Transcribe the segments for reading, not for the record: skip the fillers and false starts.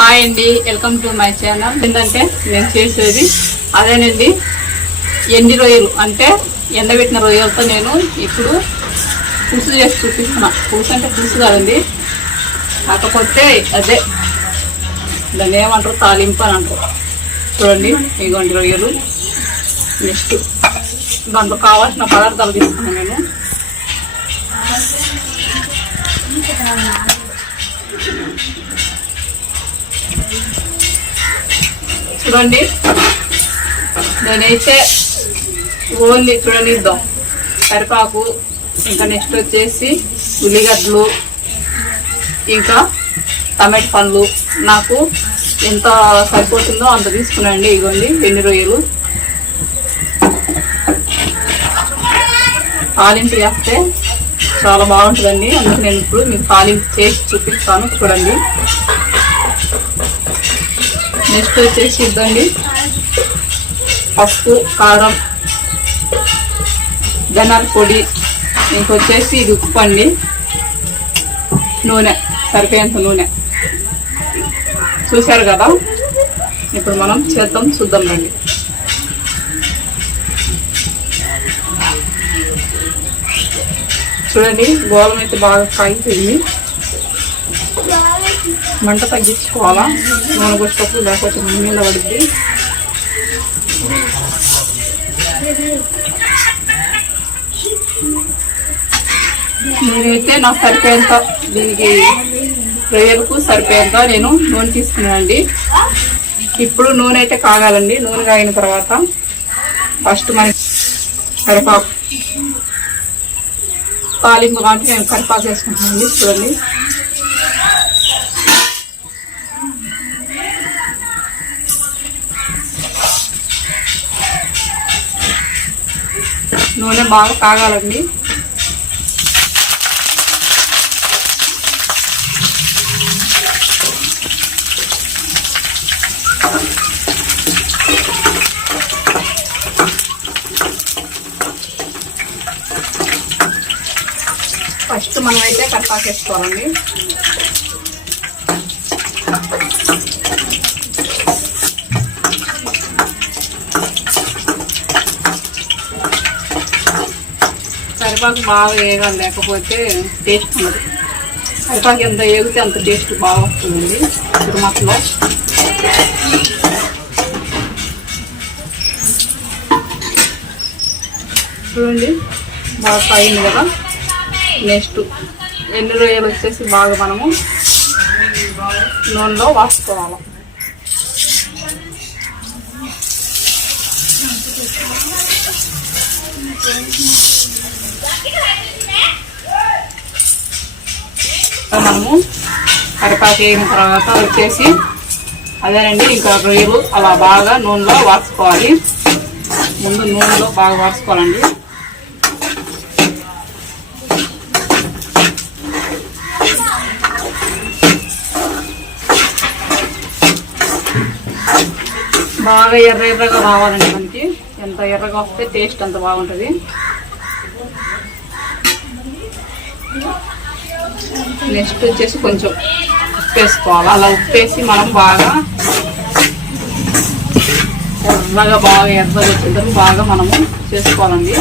Hi అండి, welcome to my channel. ఏంటంటే నేను చేసేది అదేనండి, ఎండి రొయ్యలు అంటే ఎండబెట్టిన రొయ్యలతో నేను ఇప్పుడు పులుసు చేసి చూపిస్తున్నా. పులుసు అంటే పులుసు కాదండి, కాకపోతే అదే దాన్ని ఏమంటారు, తాలింపు అని అంటారు. చూడండి, ఇగోండి రొయ్యలు. నెక్స్ట్ దాంట్లో కావాల్సిన పదార్థాలు తీసుకున్నాను నేను. చూడండి, నేనైతే ఓన్లీ చూడండి ఇద్దాం కరివేపాకు, ఇంకా నెక్స్ట్ వచ్చేసి ఉల్లిగడ్డలు, ఇంకా టమాటా పండ్లు. నాకు ఎంత సరిపోతుందో అంత తీసుకున్నాండి. ఇగోండి ఎండు రొయ్యలు. తాలింపు చేస్తే చాలా బాగుంటుందండి, అందుకు నేను ఇప్పుడు మీకు తాలింపు చేసి చూపిస్తాను. చూడండి, నెక్స్ట్ వచ్చేసి ఇద్దండి పసుపు, కారం, ధనియాల పొడి, ఇంకొచ్చేసి ఇది ఉప్పు అండి, నూనె సరిపోయేంత నూనె. చూశారు కదా, ఇప్పుడు మనం చూద్దాం రండి. చూడండి, గోళం అయితే బాగా కాగిపోయింది. మంట తగ్గించుకోవాలా, నూనె పోసేటప్పుడు, లేకపోతే నీళ్ళ పడుద్ది. నేనైతే నాకు సరిపోయేంత, దీనికి రొయ్యలకు సరిపోయేంత నేను నూనె తీసుకున్నానండి. ఇప్పుడు నూనె అయితే కాగాలండి. నూనె కాగిన తర్వాత ఫస్ట్ మనకి కరివేపాకు తాలింపు కాబట్టి నేను కరివేపాకు వేసుకుంటానండి. చూడండి, నూనె బాగా కాగాలండి. ఫస్ట్ మనమైతే కరివేపాకు వేసుకోవాలండి. కరివేపాకు బాగా వేగాలి, లేకపోతే టేస్ట్ ఉండదు. కరివేపాకు ఎంత వేగితే అంత టేస్ట్ బాగా వస్తుందండి తిరుమలలో. చూడండి, బాగా కాయింది కదా. నెక్స్ట్ ఎండు రొయ్యలు వచ్చేసి బాగా మనము నూనెలో వాసుకోవాలి. మనము కరివేపాకు వేగిన తర్వాత వచ్చేసి అదేనండి, ఇంకా రొయ్యలు అలా బాగా నూనెలో వాసుకోవాలి. ముందు నూనెలో బాగా వాసుకోవాలండి. బాగా ఎర్రగా రావాలండి మనకి. ఎంత ఎర్రగా వస్తే టేస్ట్ అంత బాగుంటుంది. నెక్స్ట్ వచ్చేసి కొంచెం ఉప్పు వేసుకోవాలి. అలా ఉప్పు వేసి మనం బాగా ఎర్రగా వచ్చిందని బాగా మనము చేసుకోవాలండి.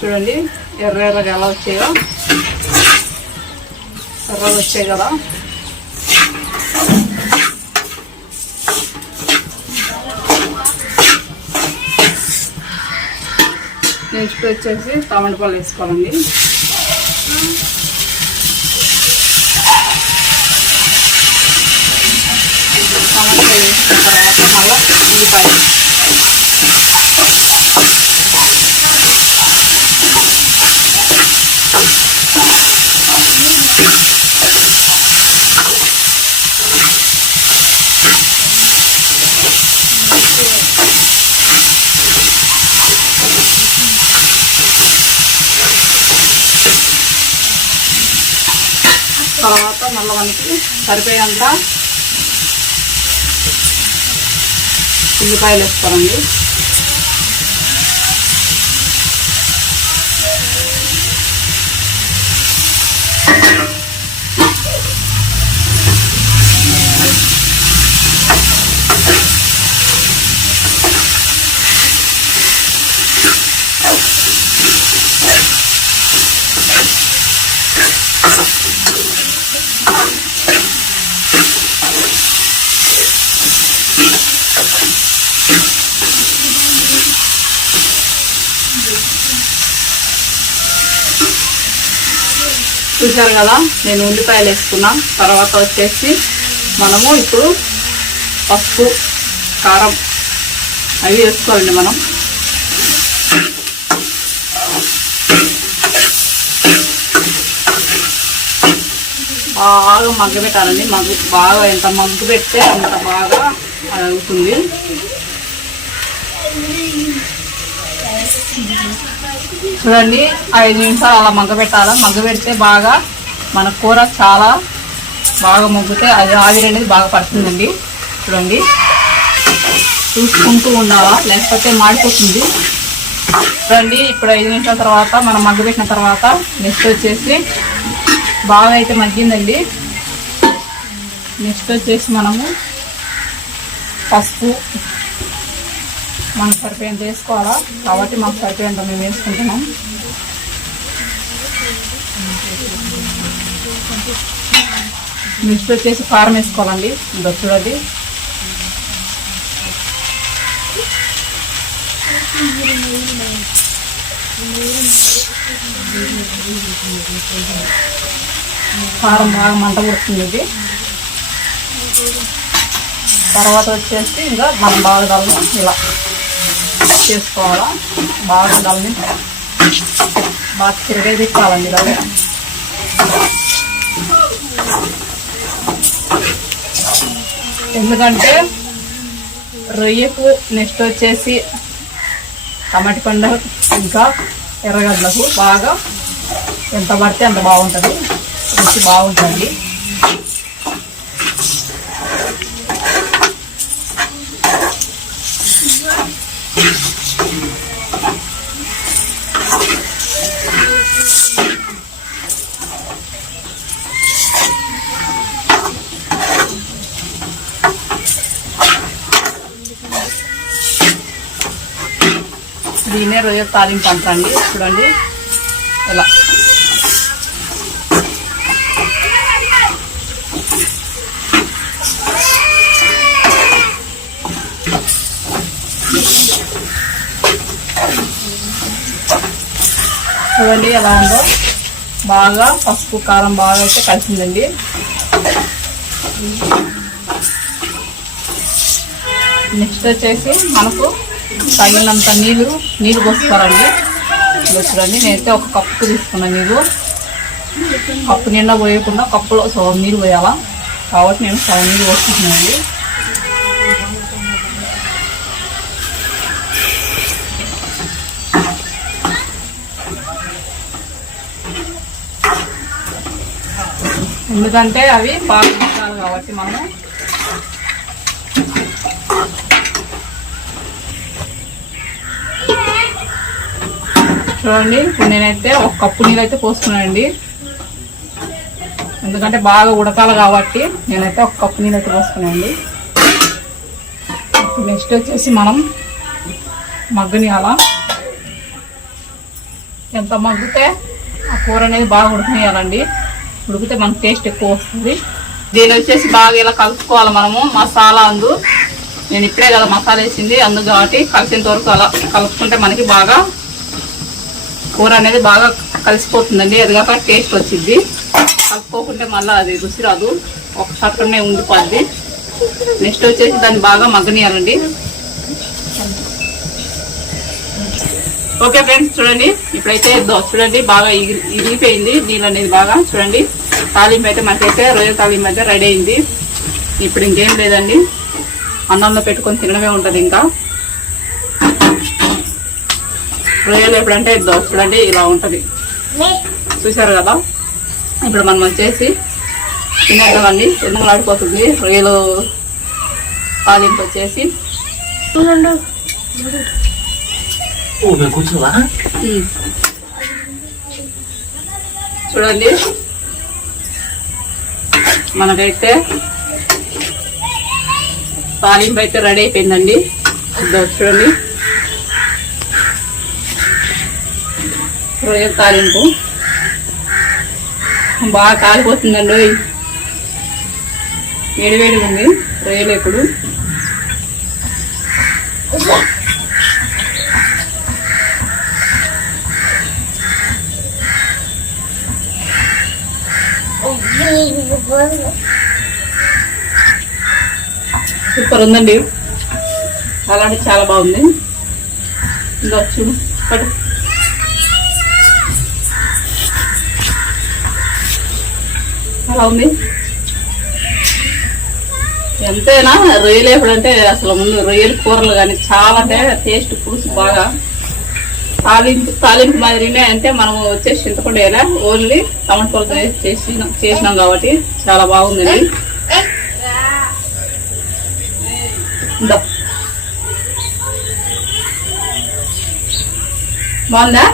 చూడండి, ఎర్రగా ఎలా వచ్చాయో, ఎర్రగా వచ్చాయి కదా. నెక్స్ట్ వచ్చేసి టమాటా పళ్ళు వేసుకోవాలండి. టమాటా పళ్ళు వేసుకున్న తర్వాత మళ్ళీ ఉల్లిపాయలు, తర్వాత మళ్ళీ మనకి సరిపోయేంత ఉల్లిపాయలు వేసుకోవాలండి. చూసారు కదా, నేను ఉల్లిపాయలు వేసుకున్నా. తర్వాత వచ్చేసి మనము ఇప్పుడు పసుపు, కారం అవి వేసుకోవాలండి. మనం బాగా మగ్గ పెట్టాలండి. బాగా ఎంత మగ్గు పెడితే అంత బాగా అది అవుతుంది. చూడండి 5 నిమిషాలు అలా మగ్గ పెట్టాలా. మగ్గ పెడితే బాగా మన కూర చాలా బాగా మగ్గితే అది ఆవిరి అనేది బాగా పడుతుందండి. చూడండి, చూసుకుంటూ ఉండాలా, లేకపోతే మాడిపోతుంది. చూడండి, ఇప్పుడు 5 నిమిషాల తర్వాత మనం మగ్గ పెట్టిన తర్వాత నెక్స్ట్ వచ్చేసి బాగా అయితే మగ్గిందండి. నెక్స్ట్ వచ్చేసి మనము పసుపు మనకు సరిపోయేంత వేసుకోవాలా. కాబట్టి మాకు సరిపోయేంత మేము వేసుకుంటున్నాం. నెక్స్ట్ వచ్చేసి కారం వేసుకోవాలండి. ఇంకా చూడండి, కారం బాగా మంట పుడుతుంది ఇది. తర్వాత వచ్చేసి ఇంకా మనం బాగా దళని ఇలా చేసుకోవాలా. బాగా దళని బాగా తిరగే తిప్పాలండి. ఇలా ఎందుకంటే రొయ్యకు నెక్స్ట్ వచ్చేసి టమాటా పండు ఇంకా ఎర్రగడ్డలకు బాగా ఎంత పడితే అంత బాగుంటుంది, రుచి బాగుంటుంది. దీన్నే రొయ్య తాలింపు అంటండి. చూడండి ఇలా చూడండి ఎలా ఉందో. బాగా పసుపు కారం బాగా అయితే కలిసిందండి. నెక్స్ట్ వచ్చేసి మనకు తగినంత నీళ్ళు పోసుకోవాలండి. చూడండి, నేనైతే ఒక కప్పు తీసుకున్నా నీళ్ళు. కప్పు నిండా పోయకుండా కప్పులో సగం నీళ్ళు పోయాలా. కాబట్టి నేను సగం నీళ్ళు పోసుకుంటున్నానండి. ఎందుకంటే అవి బాగా ఉడకాలి కాబట్టి మనం చూడండి. ఇప్పుడు నేనైతే ఒక కప్పు నీళ్ళు అయితే పోసుకున్నానండి. ఎందుకంటే బాగా ఉడకాలి కాబట్టి నేనైతే ఒక కప్పు నీళ్ళు అయితే పోసుకున్నానండి. నెక్స్ట్ వచ్చేసి మనం మగ్గనియాల. ఎంత మగ్గితే ఆ కూర అనేది బాగా ఉడకనియాలండి. ఉడికితే మనకు టేస్ట్ ఎక్కువ వస్తుంది. దీని వచ్చేసి బాగా ఇలా కలుపుకోవాలి మనము. మసాలా నేను ఇప్పుడే కదా మసాలా వేసింది అందుకు కాబట్టి కలిసేంత వరకు అలా కలుపుకుంటే మనకి బాగా కూర అనేది బాగా కలిసిపోతుందండి. అది కాక టేస్ట్ వచ్చింది. కలుపుకోకుంటే మళ్ళీ అది రుచి రాదు, ఒక చక్కనే ఉండిపోద్ది. నెక్స్ట్ వచ్చేసి దాన్ని బాగా మగ్గనియాలండి. ఓకే ఫ్రెండ్స్, చూడండి ఇప్పుడైతే చూడండి బాగా ఇరిగిపోయింది నీళ్ళు అనేది బాగా. చూడండి తాలింపు అయితే మనకైతే రొయ్యల తాలింపు అయితే రెడీ అయింది. ఇప్పుడు ఇంకేం లేదండి, అన్నంలో పెట్టుకొని తినడమే ఉంటుంది. ఇంకా రొయ్యలు ఎప్పుడంటే చూడండి ఇలా ఉంటుంది, చూసారు కదా. ఇప్పుడు మనం వచ్చేసి తినేద్దామండి. ఎందుకు ఆడిపోతుంది రొయ్యలు తాలింపు వచ్చేసి. చూడండి మనకైతే తాలింపు అయితే రెడీ అయిపోయిందండి. చూడండి, రొయ్యల తాలింపు బాగా కాలిపోతుందండి. వేడివేడిగా ఉంది రొయ్యలు. ఇప్పుడు సూపర్ ఉందండి, చాలా అంటే చాలా బాగుంది. ఇంకా చూడు పట్టు. అలా ఉంది. ఎంతైనా రొయ్యలు ఎప్పుడంటే అసలు ముందు రొయ్యల కూరలు కానీ చాలా అంటే టేస్ట్ పులుసు బాగా తాలింపు మాదిరినే. అంటే మనం వచ్చేసి చింతపండు వేయాలా, ఓన్లీ టమాటాలతో చేసినాం కాబట్టి చాలా బాగుందండి. బాగుందా?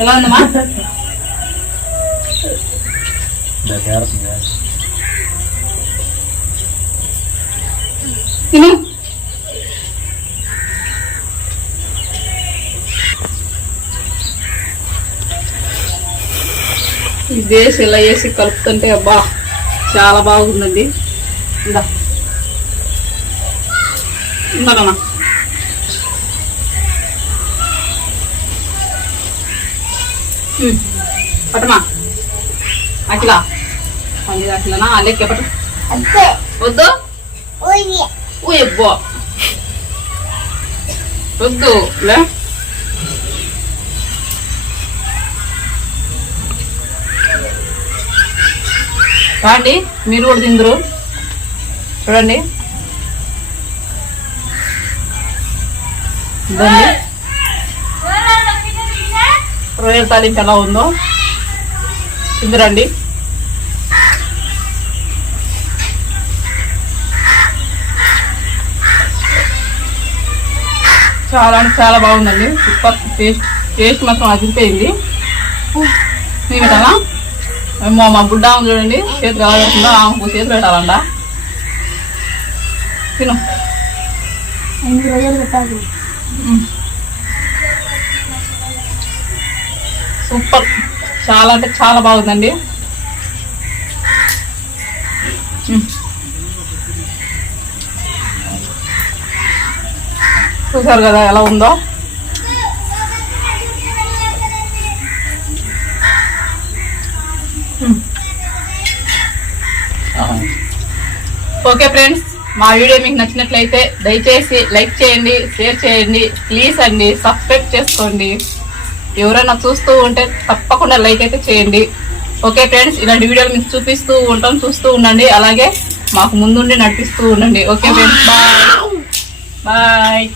ఎలా ఉందమ్మా? తిను. ఈ దేశ ఇలా వేసి కలుపుతుంటే అబ్బా చాలా బాగుందండి. ఇందాకమ్మా పట్టమా అట్లా అట్లనా అల్లెక్కే పట్టు. వద్దు ఊయబ్బో వద్దు లే. కాండి మీరు కూడా తిందరు. చూడండి రొయ్యల తాలింపు ఎలా ఉందో తిందురండి. చాలా అంటే చాలా బాగుందండి. సూపర్ టేస్ట్ మాత్రం అదిరిపోయింది. మేము కదా మా బుడ్డ చూడండి, చేతులు ఎలా పెడుతుందో ఆమెకు చేతులు పెట్టాలంట. తిను. సూపర్, చాలా అంటే చాలా బాగుందండి. చూసారు కదా ఎలా ఉందో. ఓకే ఫ్రెండ్స్, మా వీడియో మీకు నచ్చినట్లయితే దయచేసి లైక్ చేయండి, షేర్ చేయండి, ప్లీజ్ అండి సబ్స్క్రైబ్ చేసుకోండి. ఎవరైనా చూస్తూ ఉంటే తప్పకుండా లైక్ అయితే చేయండి. ఓకే ఫ్రెండ్స్, ఇలాంటి వీడియోలు మీకు చూపిస్తూ ఉంటాం, చూస్తూ ఉండండి. అలాగే మాకు ముందుండి నడిపిస్తూ ఉండండి. Okay friends, bye bye.